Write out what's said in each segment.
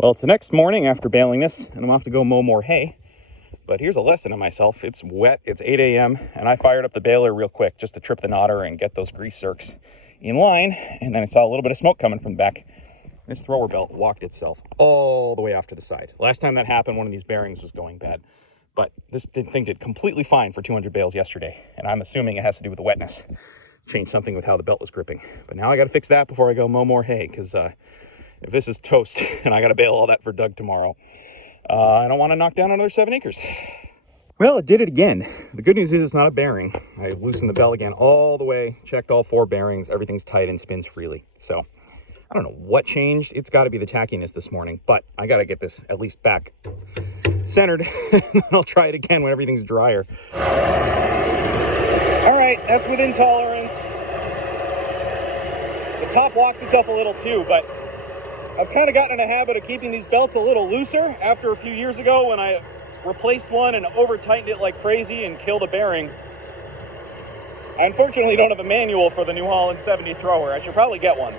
Well, it's the next morning after baling this, and I'm off to go mow more hay. But here's a lesson to myself. It's wet, it's 8 a.m., and I fired up the baler real quick just to trip the knotter and get those grease zerks in line. And then I saw a little bit of smoke coming from the back. This thrower belt walked itself all the way off to the side. Last time that happened, one of these bearings was going bad. But this thing did completely fine for 200 bales yesterday, and I'm assuming it has to do with the wetness. Changed something with how the belt was gripping. But now I got to fix that before I go mow more hay, because if this is toast and I got to bale all that for Doug tomorrow, I don't want to knock down another 7 acres. Well, it did it again. The good news is it's not a bearing. I loosened the belt again all the way, checked all 4 bearings, everything's tight and spins freely. So I don't know what changed. It's got to be the tackiness this morning, but I got to get this at least back centered. I'll try it again when everything's drier. All right, that's within tolerance. The top walks itself a little too, but I've kind of gotten in a habit of keeping these belts a little looser after a few years ago when I replaced one and over-tightened it like crazy and killed a bearing. I unfortunately don't have a manual for the New Holland 70 thrower. I should probably get one.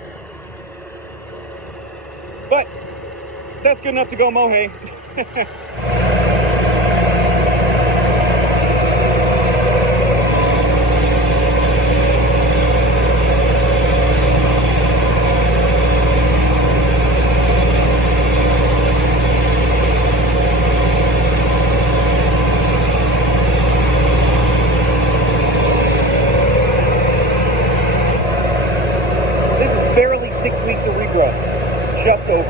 But that's good enough to go mow hay. Just over.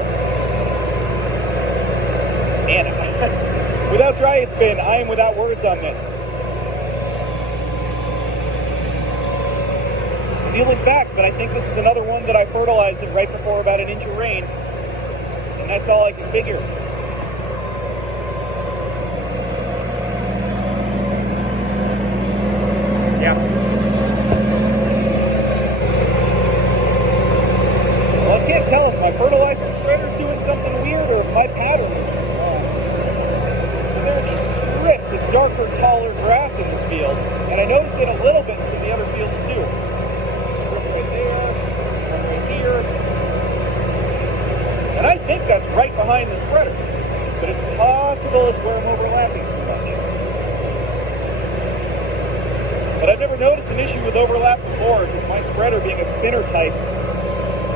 And without dry it's been, I am without words on this. Feeling back, but I think this is another one that I fertilized it right before about an inch of rain. And that's all I can figure. Yeah. Well, I can't tell if my fertilizer spreader's doing something weird or if my pattern is wrong. So there are these strips of darker, taller grass in this field, and I noticed it a little bit from the other fields too. Strip right there, one right here. And I think that's right behind the spreader, but it's possible it's where I'm overlapping too much. But I've never noticed an issue with overlap before, with my spreader being a spinner type.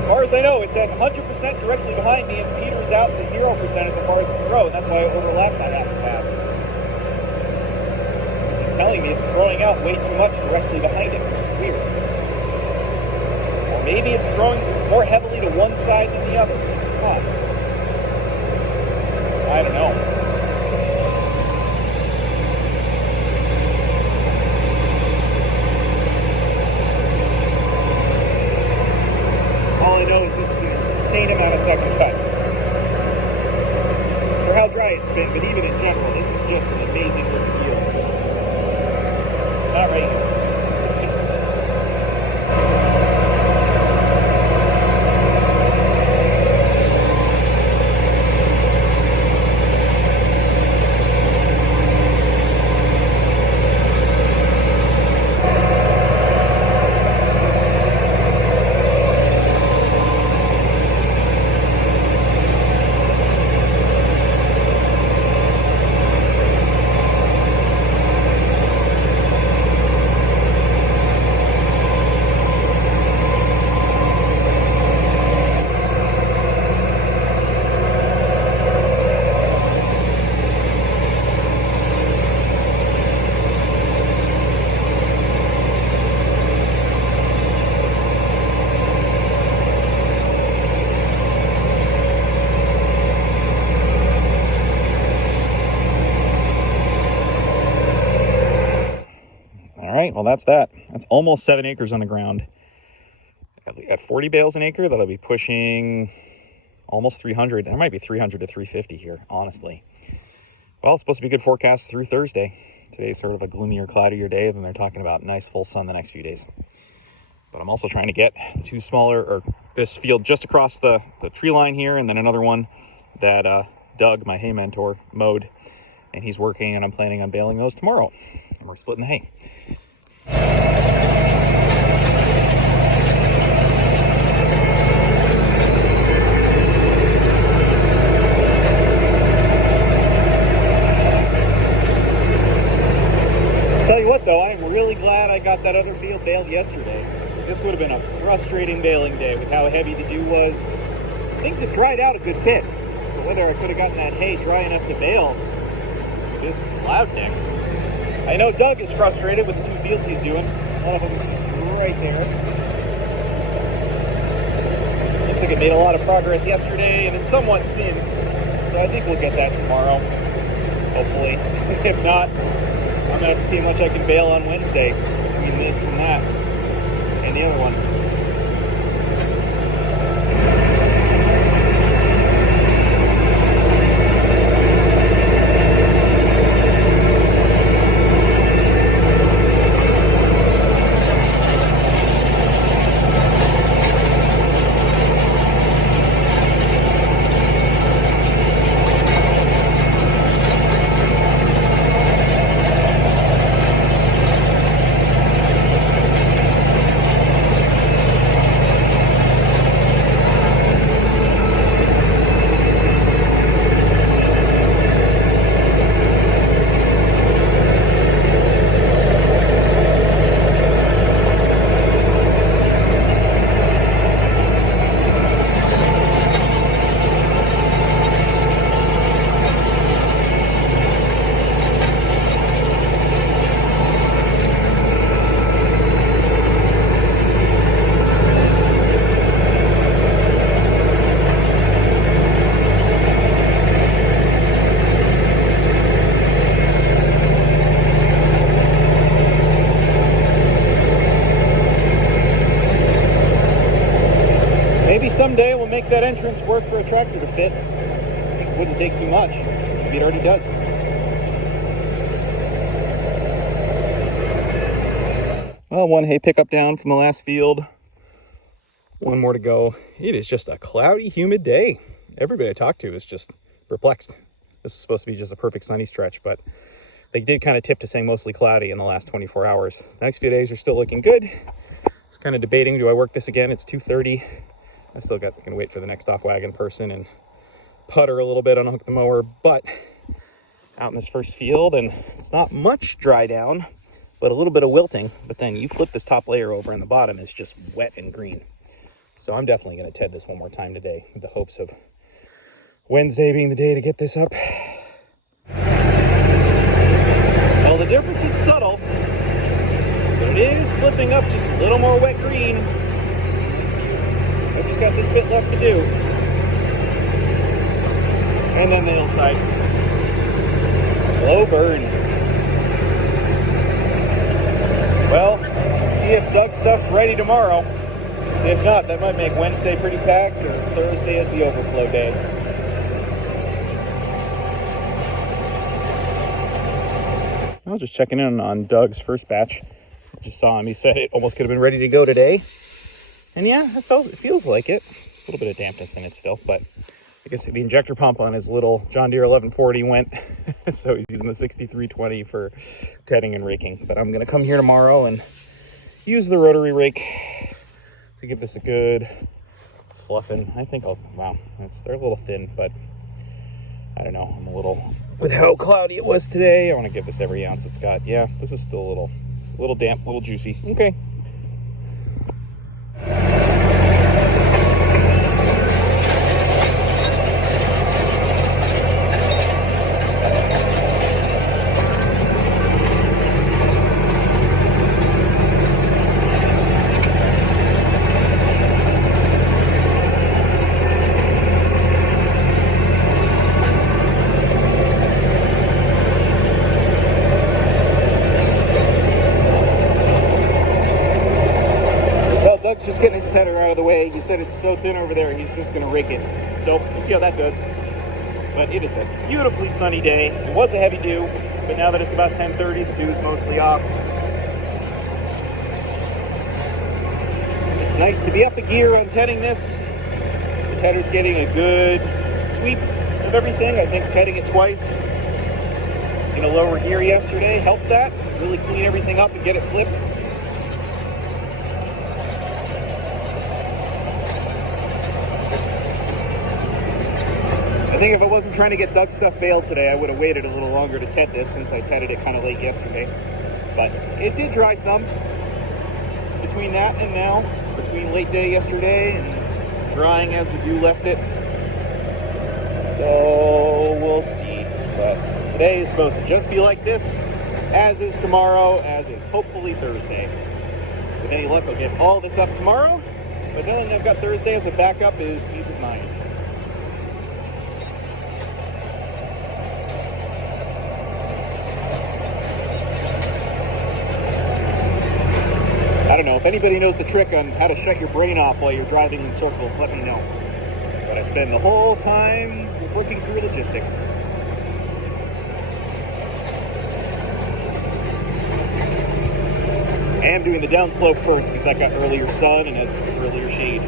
As far as I know, it's at 100% directly behind me and peters out to 0% as far as it's throw, and that's why I overlap my half pass. It's telling me it's throwing out way too much directly behind it. It's weird. Or maybe it's throwing more heavily to one side than the other. Huh. I don't know. All I know is this is an insane amount of second cut. For how dry it's been, but even in general, this is just an amazing looking yield. Not right. Well, that's that. That's almost 7 acres on the ground. At 40 bales an acre, that'll be pushing almost 300. There might be 300 to 350 here, honestly. Well, it's supposed to be a good forecast through Thursday. Today's sort of a gloomier, cloudier day, and they're talking about nice full sun the next few days. But I'm also trying to get 2 smaller, or this field just across the tree line here, and then another one that Doug, my hay mentor, mowed, and he's working, and I'm planning on baling those tomorrow. And we're splitting the hay. really glad I got that other field baled yesterday. This would have been a frustrating baling day with how heavy the dew was. Things have dried out a good bit. So whether I could have gotten that hay dry enough to bale this cloud deck. I know Doug is frustrated with the 2 fields he's doing. One of them is right there. Looks like it made a lot of progress yesterday, and it's somewhat thin. So I think we'll get that tomorrow, hopefully. If not, I'm going to have to see how much I can bale on Wednesday between this and that and the other one. Someday we'll make that entrance work for a tractor to fit. It wouldn't take too much. Maybe it already does. Well, one hay pickup down from the last field. One more to go. It is just a cloudy, humid day. Everybody I talked to is just perplexed. This is supposed to be just a perfect sunny stretch, but they did kind of tip to saying mostly cloudy in the last 24 hours. The next few days are still looking good. I was kind of debating, do I work this again? It's 2:30. I still got to wait for the next off wagon person and putter a little bit, unhook the mower, but out in this first field, and it's not much dry down, but a little bit of wilting. But then you flip this top layer over and the bottom is just wet and green. So I'm definitely going to TED this one more time today with the hopes of Wednesday being the day to get this up. Well, the difference is subtle, but it is flipping up just a little more wet green. I've just got this bit left to do. And then the hillside. Slow burn. Well, see if Doug's stuff's ready tomorrow. If not, that might make Wednesday pretty packed, or Thursday is the overflow day. I was just checking in on Doug's first batch. I just saw him. He said it almost could have been ready to go today. And yeah, it feels like it. A little bit of dampness in it still, but I guess the injector pump on his little John Deere 1140 went, so he's using the 6320 for tedding and raking. But I'm going to come here tomorrow and use the rotary rake to give this a good fluffing. I think wow, they're a little thin, but I don't know. I'm a little, with how cloudy it was today, I want to give this every ounce it's got. Yeah, this is still a little damp, a little juicy. Okay. Just getting his tedder out of the way. He said it's so thin over there, he's just going to rake it. So we'll see how that does. But it is a beautifully sunny day. It was a heavy dew, but now that it's about 10:30, the dew is mostly off. It's nice to be up a gear on tedding this. The tedder's getting a good sweep of everything. I think tedding it twice in a lower gear yesterday helped that. Really clean everything up and get it flipped. I think if I wasn't trying to get Doug's stuff baled today, I would have waited a little longer to TED this, since I TEDed it kind of late yesterday. But it did dry some. Between that and now, between late day yesterday and drying as the dew left it. So we'll see. But today is supposed to just be like this, as is tomorrow, as is hopefully Thursday. With any luck, I'll get all this up tomorrow. But knowing I've got Thursday as a backup is peace of mind. I don't know, if anybody knows the trick on how to shut your brain off while you're driving in circles, let me know. But I spend the whole time working through logistics. I am doing the downslope first because that got earlier sun and has earlier shade.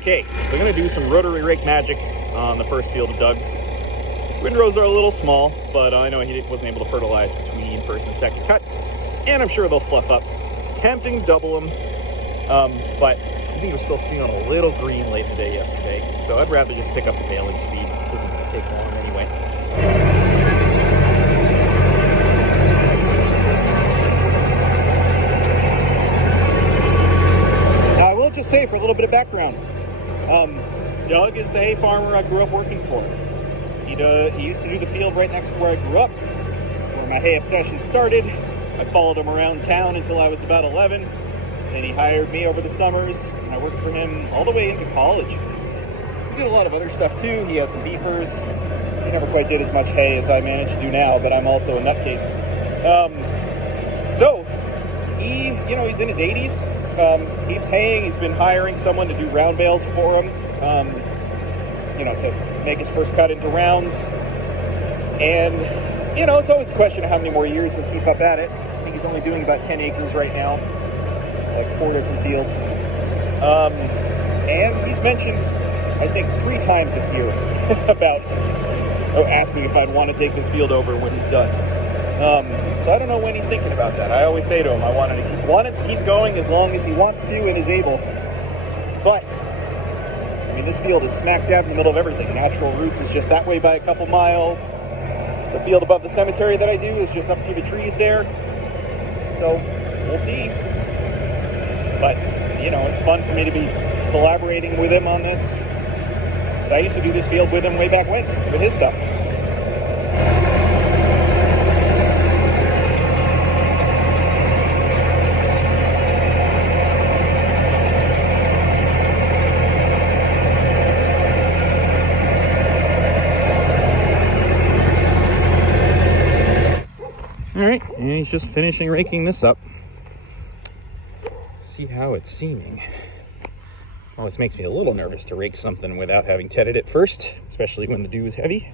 Okay, so I'm going to do some rotary rake magic on the first field of Doug's. Windrows are a little small, but I know he wasn't able to fertilize between first and second cut, and I'm sure they'll fluff up. It's tempting to double them, but I think we're still feeling a little green late in the day yesterday, so I'd rather just pick up the baling speed. It doesn't take long anyway. Now, I will just say, for a little bit of background, Doug is the hay farmer I grew up working for. He used to do the field right next to where I grew up, where my hay obsession started. I followed him around town until I was about 11. Then he hired me over the summers, and I worked for him all the way into college. He did a lot of other stuff too. He had some beefers. He never quite did as much hay as I manage to do now, but I'm also a nutcase. So he, he's in his 80s. Keeps haying. He's been hiring someone to do round bales for him, to make his first cut into rounds. And, it's always a question of how many more years he'll keep up at it. I think he's only doing about 10 acres right now, like 4 different fields. And he's mentioned, I think, 3 times this year about asking if I'd want to take this field over when he's done. So I don't know when he's thinking about that. I always say to him, I want him to keep going as long as he wants to and is able. But, this field is smack dab in the middle of everything. Natural Roots is just that way by a couple miles. The field above the cemetery that I do is just up through the trees there. So, we'll see. But, it's fun for me to be collaborating with him on this. But I used to do this field with him way back when, with his stuff. Alright, and he's just finishing raking this up. See how it's seeming. Always makes me a little nervous to rake something without having tedded it first, especially when the dew is heavy.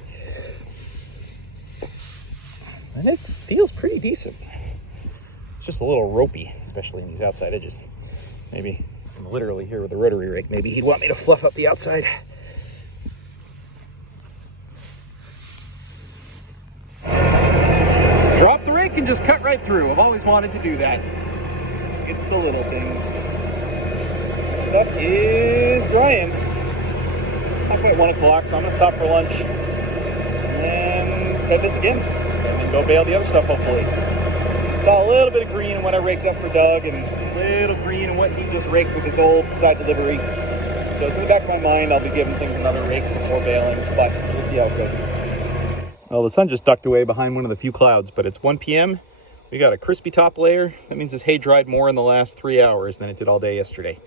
And it feels pretty decent. It's just a little ropey, especially in these outside edges. Maybe I'm literally here with the rotary rake. Maybe he'd want me to fluff up the outside. Drop the rake and just cut right through. I've always wanted to do that. It's the little things. This stuff is drying. Not quite 1 o'clock, so I'm gonna stop for lunch and then cut this again and then go bale the other stuff hopefully. Saw a little bit of green in what I raked up for Doug and a little green in what he just raked with his old side delivery. So it's in the back of my mind, I'll be giving things another rake before baling, but we'll see how it goes. Well, the sun just ducked away behind one of the few clouds, but it's 1 p.m. We got a crispy top layer. That means this hay dried more in the last 3 hours than it did all day yesterday.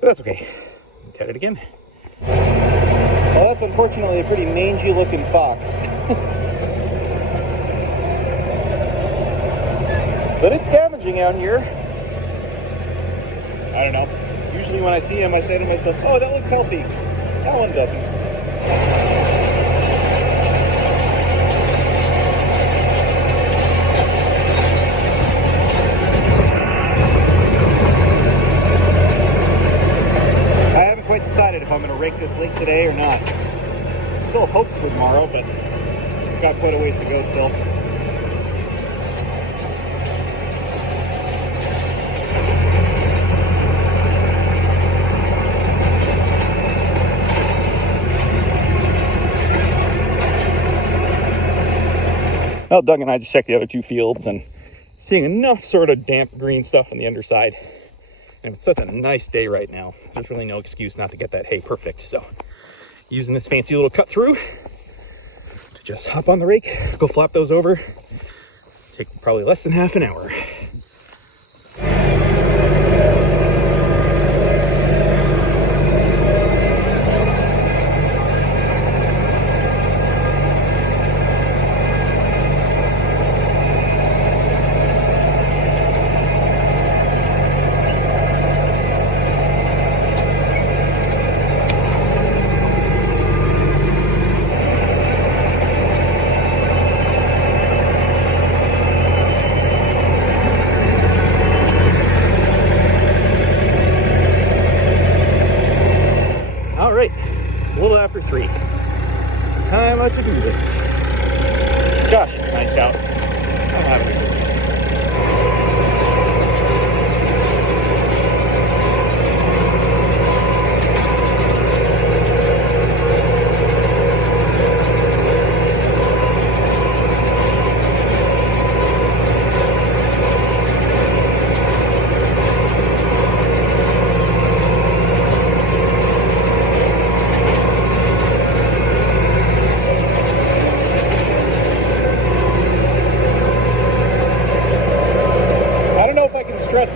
But that's okay. Ted it again. Well, that's unfortunately a pretty mangy looking fox. But it's scavenging out here. I don't know. Usually when I see him, I say to myself, oh, that looks healthy. That one doesn't. day or not. Still hopes for tomorrow, but we've got quite a ways to go still. Well, Doug and I just checked the other two fields and seeing enough sort of damp green stuff on the underside. And it's such a nice day right now. There's really no excuse not to get that hay perfect. So using this fancy little cut through to just hop on the rake, go flop those over. Take probably less than half an hour. After 3. Time out to do this. Gosh, it's nice out. I'm happy.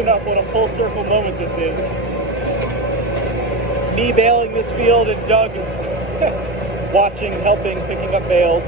Enough what a full circle moment this is. Me baling this field and Doug watching, helping, picking up bales.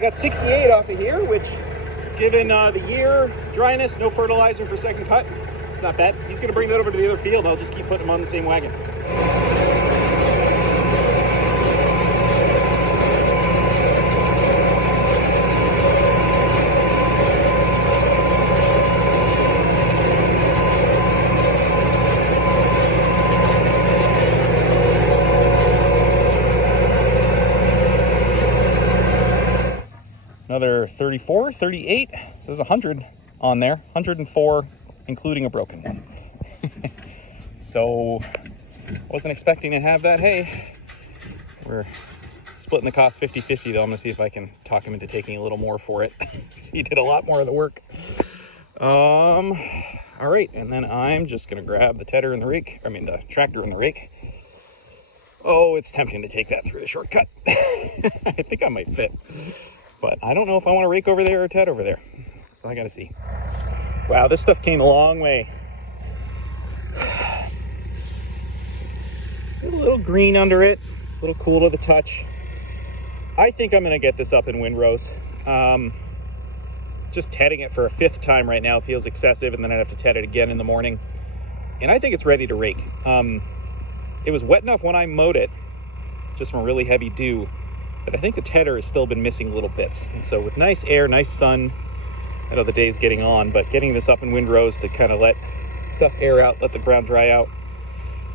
Got 68 off of here, which, given the year, dryness, no fertilizer for second cut, it's not bad. He's going to bring that over to the other field. I'll just keep putting them on the same wagon. Another 34, 38, so there's 100 on there, 104 including a broken one. So wasn't expecting to have that hay. We're splitting the cost 50-50 though. I'm gonna see if I can talk him into taking a little more for it. He did a lot more of the work. All right, and then I'm just gonna grab the tedder and the rake, the tractor and the rake. Oh, it's tempting to take that through the shortcut. I think I might fit. But I don't know if I want to rake over there or ted over there. So I got to see. Wow, this stuff came a long way. It's a little green under it. A little cool to the touch. I think I'm going to get this up in windrows. Just tedding it for a 5th time right now feels excessive, and then I'd have to ted it again in the morning. And I think it's ready to rake. It was wet enough when I mowed it, just from a really heavy dew, but I think the tedder has still been missing little bits. And so with nice air, nice sun, I know the day's getting on, but getting this up in windrows to kind of let stuff air out, let the ground dry out.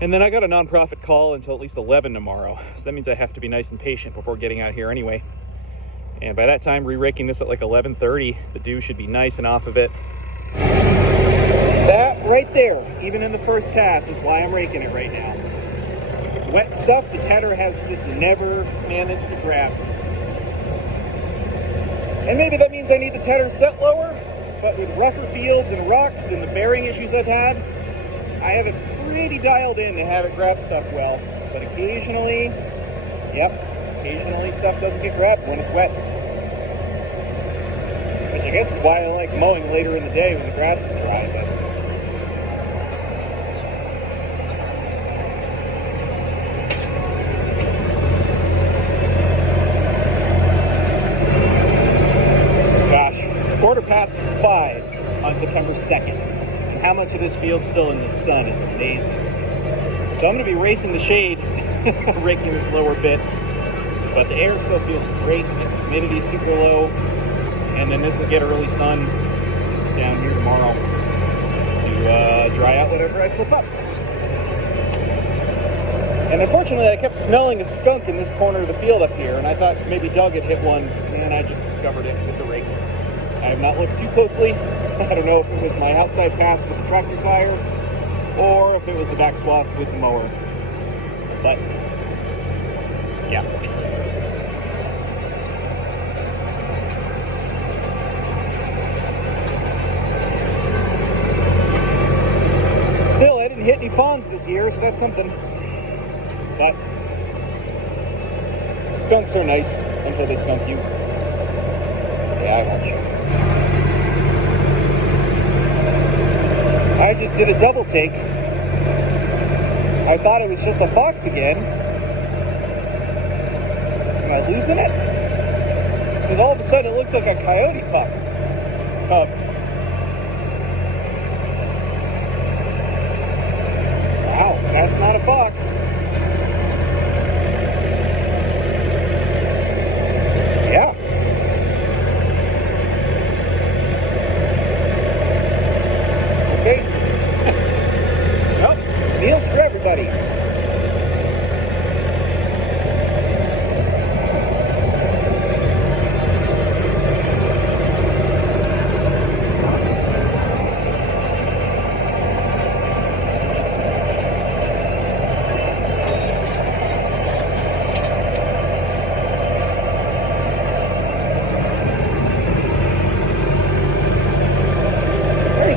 And then I got a nonprofit call until at least 11 tomorrow. So that means I have to be nice and patient before getting out here anyway. And by that time, re-raking this at like 11:30, the dew should be nice and off of it. That right there, even in the first pass, is why I'm raking it right now. Wet stuff, the tedder has just never managed to grab. And maybe that means I need the tedder set lower, but with rougher fields and rocks and the bearing issues I've had, I have it pretty dialed in to have it grab stuff well. But occasionally, occasionally stuff doesn't get grabbed when it's wet. Which I guess is why I like mowing later in the day when the grass is dry. .5 on September 2nd. And how much of this field's still in the sun is amazing. So I'm going to be racing the shade, raking this lower bit. But the air still feels great. The humidity's super low. And then this will get early sun down here tomorrow to dry out whatever I flip up. And unfortunately, I kept smelling a skunk in this corner of the field up here, and I thought maybe Doug had hit one, and I just discovered it with the rake. I have not looked too closely. I don't know if it was my outside pass with the tractor tire, or if it was the back swath with the mower. But, yeah. Still, I didn't hit any fawns this year, so that's something. But skunks are nice until they skunk you. Yeah, I won't. I just did a double take. I thought it was just a fox again. Am I losing it? Because all of a sudden it looked like a coyote cub. Wow, that's not a fox. Yeah. Okay. Nope. Meals for everybody.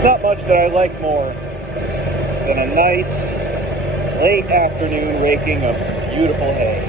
Not much that I like more than a nice late afternoon raking of beautiful hay.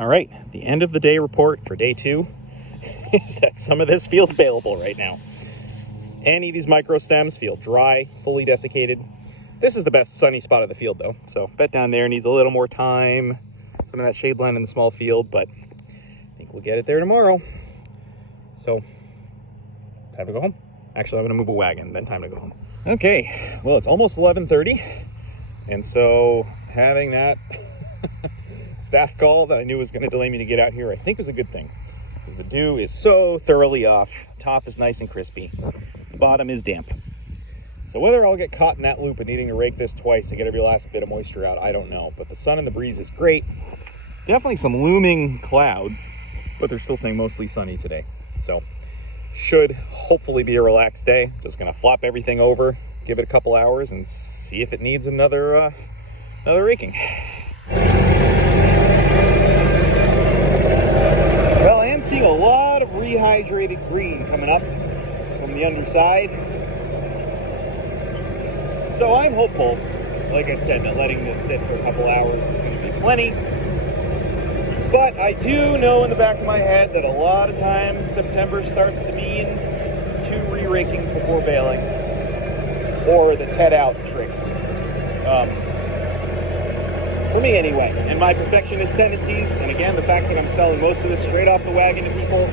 Right, the end of the day report for day 2 is that some of this feels baleable right now. Any of these micro stems feel dry, fully desiccated. This is the best sunny spot of the field though, so bet down there needs a little more time, some of that shade line in the small field, but I think we'll get it there tomorrow. So, time to go home. Actually, I'm gonna move a wagon, then time to go home. Okay, well, it's almost 11:30, and so having that staff call that I knew was going to delay me to get out here, I think was a good thing, because the dew is so thoroughly off. Top is nice and crispy, the bottom is damp. So whether I'll get caught in that loop of needing to rake this twice to get every last bit of moisture out, I don't know. But the sun and the breeze is great. Definitely some looming clouds, but they're still saying mostly sunny today. So should hopefully be a relaxed day. Just going to flop everything over, give it a couple hours, and see if it needs another raking. Well, I am seeing a lot of rehydrated green coming up from the underside. So I'm hopeful, like I said, that letting this sit for a couple hours is going to be plenty. But I do know in the back of my head that a lot of times September starts to mean 2 re-rakings before baling, or the TED out trick. For me anyway, and my perfectionist tendencies, and again, the fact that I'm selling most of this straight off the wagon to people,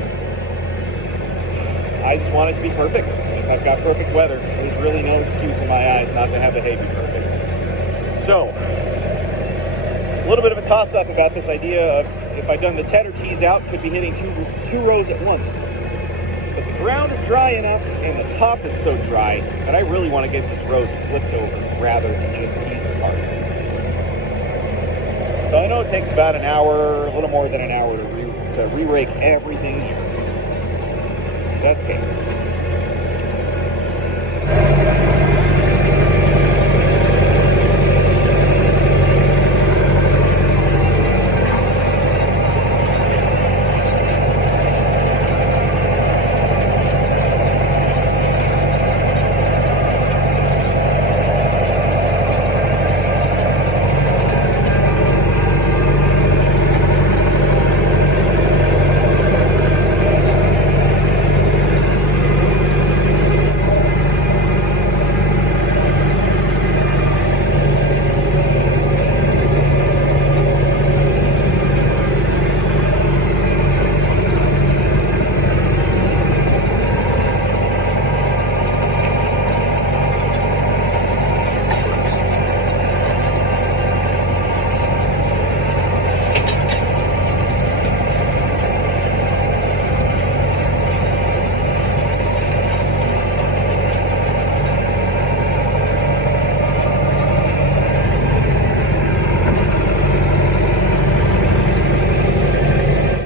I just want it to be perfect. If I've got perfect weather, there's really no excuse in my eyes not to have the hay be perfect. So, a little bit of a toss-up about this idea of if I'd done the tedder tees out, could be hitting two rows at once. But the ground is dry enough and the top is so dry that I really want to get this rows flipped over rather than just tees apart. So I know it takes about an hour, a little more than an hour to re-rake everything here. That's okay.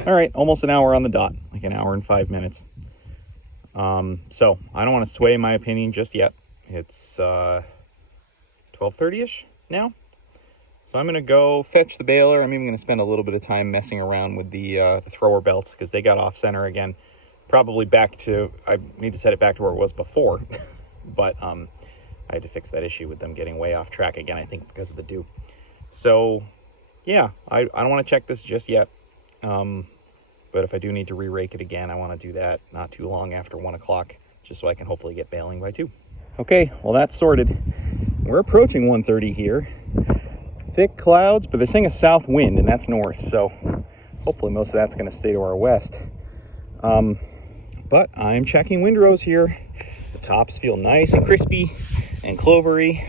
All right, almost an hour on the dot, like an hour and 5 minutes. So I don't want to sway my opinion just yet. It's 12:30-ish now. So I'm going to go fetch the baler. I'm even going to spend a little bit of time messing around with the thrower belts because they got off center again. Probably back to, I need to set it back to where it was before. But I had to fix that issue with them getting way off track again, I think because of the dew. So yeah, I don't want to check this just yet. But if I do need to re-rake it again, I want to do that not too long after 1 o'clock, just so I can hopefully get baling by 2. Okay, well that's sorted. We're approaching 1:30 here. Thick clouds, but they're saying a south wind, and that's north, so hopefully most of that's going to stay to our west. But I'm checking windrows here. The tops feel nice and crispy and clovery.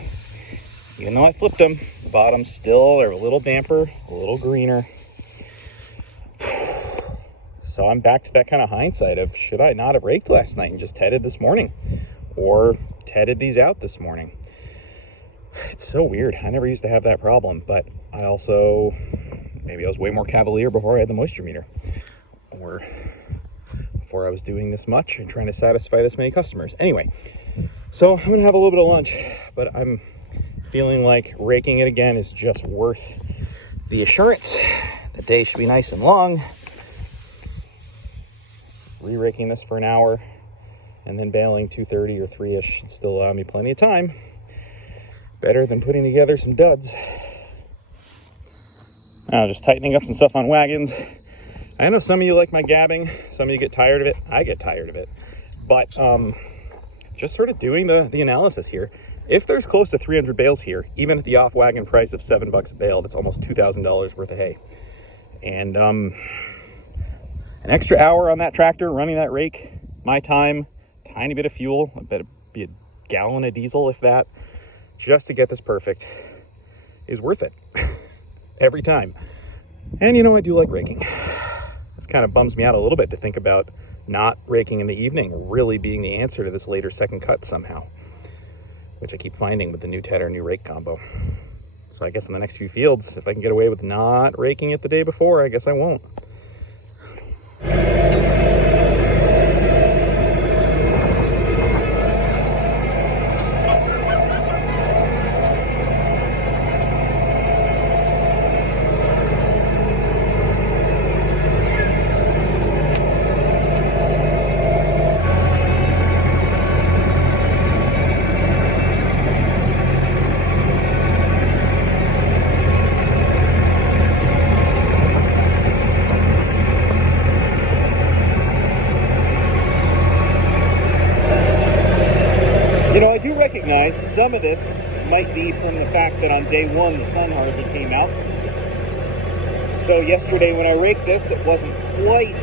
Even though I flipped them, the bottoms still are a little damper, a little greener. So I'm back to that kind of hindsight of, should I not have raked last night and just tedded this morning? Or tedded these out this morning? It's so weird. I never used to have that problem, but I also, maybe I was way more cavalier before I had the moisture meter. Or before I was doing this much and trying to satisfy this many customers. Anyway, so I'm gonna have a little bit of lunch, but I'm feeling like raking it again is just worth the assurance. The day should be nice and long. Re-raking this for an hour and then baling 2:30 or 3-ish should still allow me plenty of time. Better than putting together some duds. Now just tightening up some stuff on wagons. I know some of you like my gabbing, some of you get tired of it. I get tired of it, but just sort of doing the analysis here. If there's close to 300 bales here, even at the off wagon price of $7 a bale, that's almost $2,000 worth of hay. And an extra hour on that tractor running that rake, my time, tiny bit of fuel, I bet it'd be a gallon of diesel if that, just to get this perfect, is worth it every time. And you know, I do like raking. This kind of bums me out a little bit to think about not raking in the evening really being the answer to this later second cut somehow, which I keep finding with the new tedder, new rake combo. So I guess in the next few fields, if I can get away with not raking it the day before, I guess I won't. You know, I do recognize some of this might be from the fact that on day one the sun hardly came out. So yesterday when I raked this, it wasn't quite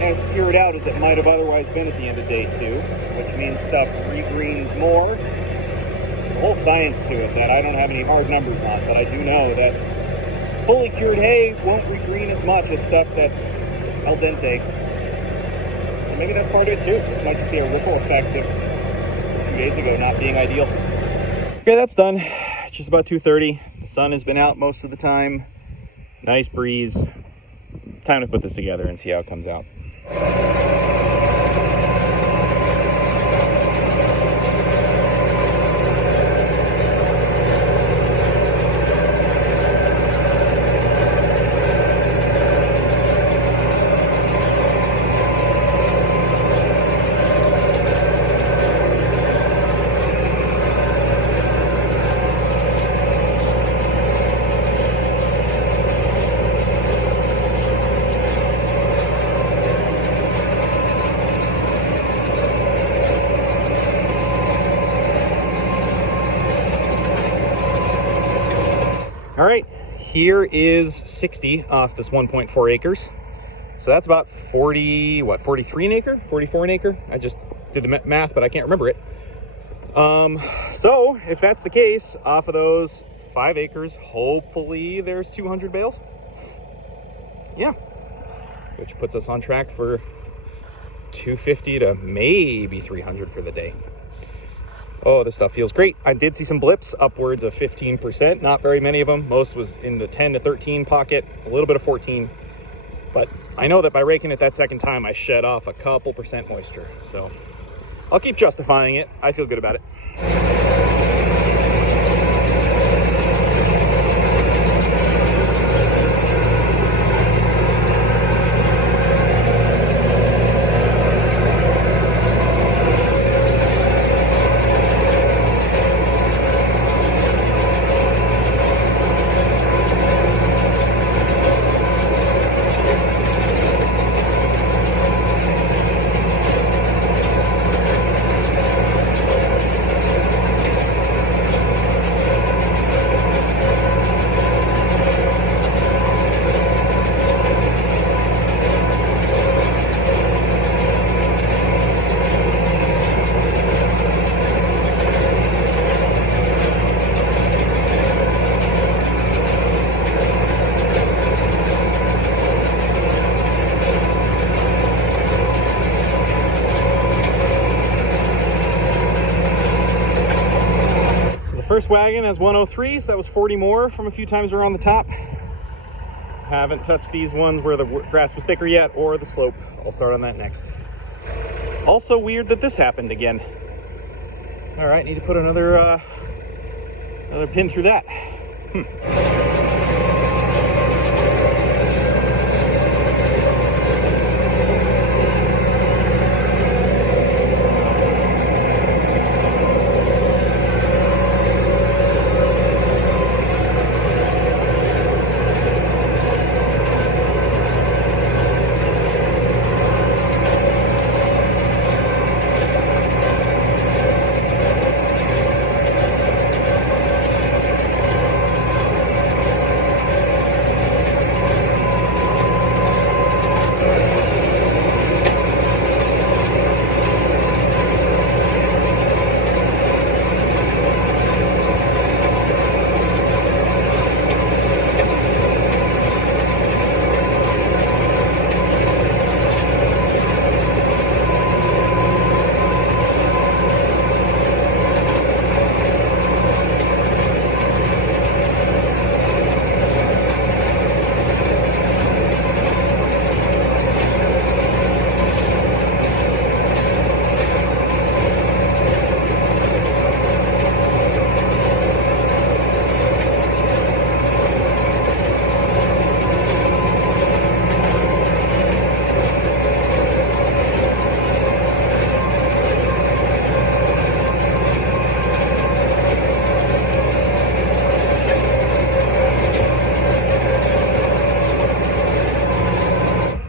as cured out as it might have otherwise been at the end of day 2, which means stuff regreens more. There's a whole science to it that I don't have any hard numbers on, but I do know that fully cured hay won't regreen as much as stuff that's al dente. So maybe that's part of it too. This might just be a ripple effect of 2 days ago not being ideal. Okay, that's done. It's just about 2:30. The sun has been out most of the time. Nice breeze. Time to put this together and see how it comes out. All right, here is 60 off this 1.4 acres. So that's about 40, what, 43 an acre? 44 an acre? I just did the math, but I can't remember it. So if that's the case, off of those 5 acres, hopefully there's 200 bales. Yeah, which puts us on track for 250 to maybe 300 for the day. Oh, this stuff feels great. I did see some blips upwards of 15%, not very many of them. Most was in the 10 to 13 pocket, a little bit of 14. But I know that by raking it that second time, I shed off a couple percent moisture. So I'll keep justifying it. I feel good about it. First wagon has 103, so that was 40 more from a few times around the top. Haven't touched these ones where the grass was thicker yet, or the slope. I'll start on that next. Also weird that this happened again. All right, need to put another pin through that.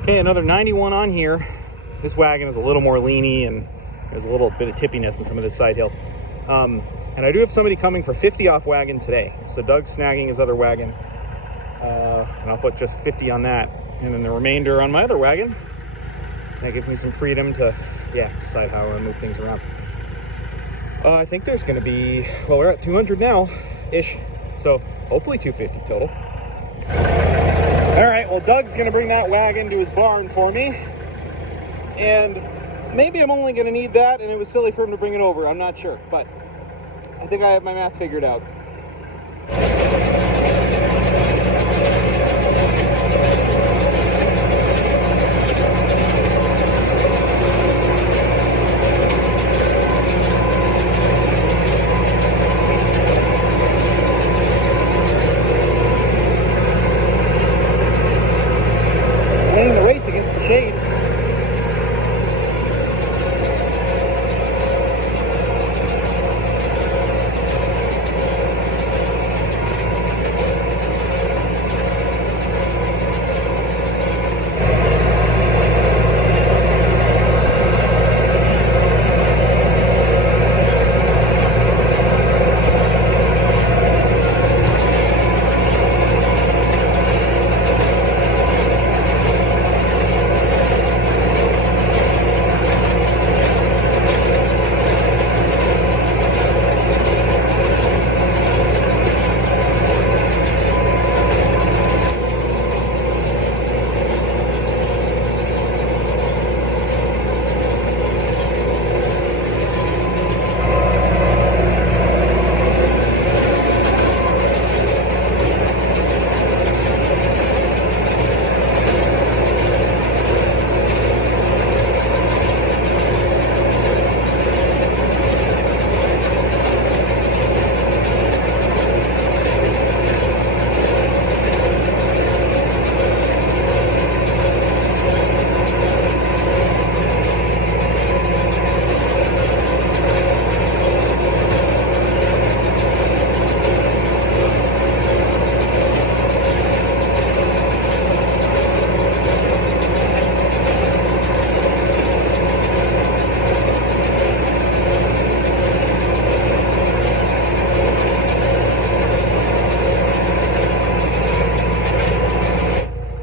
Okay, another 91 on here. This wagon is a little more leany and there's a little bit of tippiness in some of this side hill. And I do have somebody coming for 50 off wagon today. So Doug's snagging his other wagon. And I'll put just 50 on that. And then the remainder on my other wagon. That gives me some freedom to, decide how I want to move things around. I think there's going to be, well, we're at 200 now-ish. So hopefully 250 total. All right, well, Doug's gonna bring that wagon to his barn for me. And maybe I'm only gonna need that, and it was silly for him to bring it over. I'm not sure, but I think I have my math figured out. Winning the race against the shade.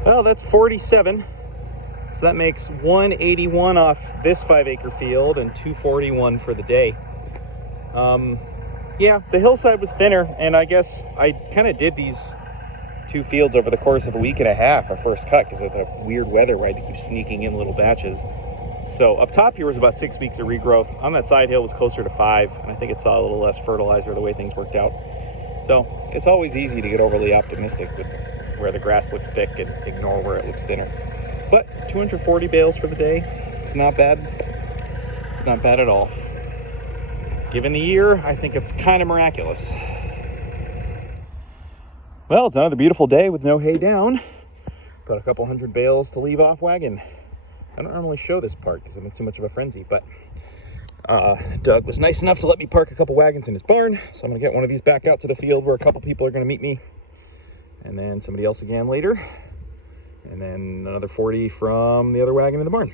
Well, that's 47. So that makes 181 off this 5-acre field and 241 for the day. Yeah, the hillside was thinner, and I guess I kind of did these two fields over the course of a week and a half, our first cut, because of the weird weather where I had to keep sneaking in little batches. So up top here was about 6 weeks of regrowth. On that side hill was closer to 5, and I think it saw a little less fertilizer the way things worked out. So it's always easy to get overly optimistic with where the grass looks thick and ignore where it looks thinner. But 240 bales for the day, it's not bad. It's not bad at all. Given the year, I think it's kind of miraculous. Well, it's another beautiful day with no hay down. Got a couple hundred bales to leave off wagon. I don't normally show this part because I'm in too much of a frenzy, but Doug was nice enough to let me park a couple wagons in his barn. So I'm gonna get one of these back out to the field where a couple people are gonna meet me. And then somebody else again later. And then another 40 from the other wagon in the barn.